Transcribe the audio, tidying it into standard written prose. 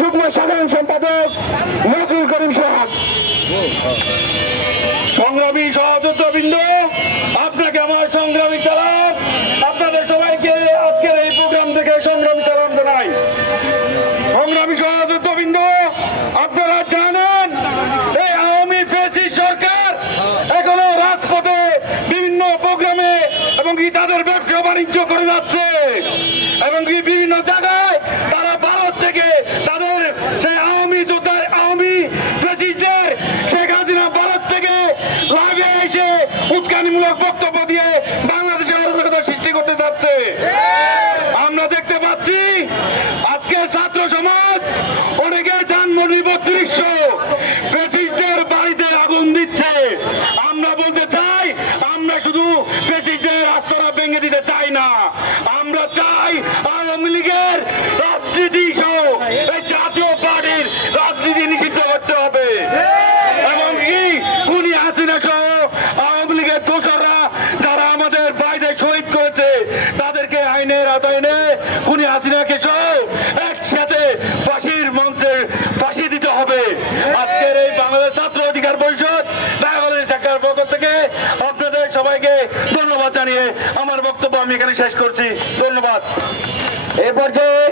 যুগ্ম সাধারণ সম্পাদক নজরুল করিম সোহাগ। সংগ্রামী সহযোদ্ধাবৃন্দ, আপনাকে আমার সংগ্রামী চালক, আপনাদের সবাইকে আজকের এই প্রোগ্রাম থেকে সংগ্রামী চালক জানাই। সংগ্রামী সহযোদ্ধাবৃন্দ, আপনারা জানেন এই আওয়ামী ফ্যাসিস্ট সরকার এখনো রাজপথে বিভিন্ন প্রোগ্রামে এবং কি তাদের ব্যবসা বাণিজ্য করে যাচ্ছে এবং কি বিভিন্ন জায়গায় তারা ভারত থেকে তাদের সেই আওয়ামী ফ্যাসিস্টদের শেখ হাসিনা ভারত থেকে লাভে এসে উস্কানিমূলক বক্তব্য দিয়ে বাংলাদেশে অরাজকতা সৃষ্টি করতে যাচ্ছে। আমরা দেখতে পাচ্ছি আজকে ছাত্র সমাজ অনেকে ধানমন্ডি 3200 ফ্যাসিস্টদের বাড়িতে আগুন দিচ্ছে। আমরা বলতে চাই, আমরা শুধু ফ্যাসিস্টদের রাস্তাটা ভেঙে দিতে চাই না, আমরা চাই আওয়ামী লীগের রাজনীতি সহ এই জাতীয় পার্টির রাজনীতি নিষিদ্ধ করতে হবে এবং কি খুনি হাসিনা সহ আওয়ামী লীগের দোসররা যারা আমাদের ভাইদের শহীদ করেছে তাদেরকে আইনের আওতায় এনে খুনি হাসিনাকে সহ একসাথে ফাঁসির মঞ্চে ফাঁসি দিতে হবে। আজকের এই বাংলাদেশ ছাত্র অধিকার পরিষদ বাংলাদেশ শাখার পক্ষ থেকে আপনাদের সবাইকে ধন্যবাদ জানিয়ে আমার বক্তব্য আমি এখানে শেষ করছি। ধন্যবাদ। এ পর্যায়ে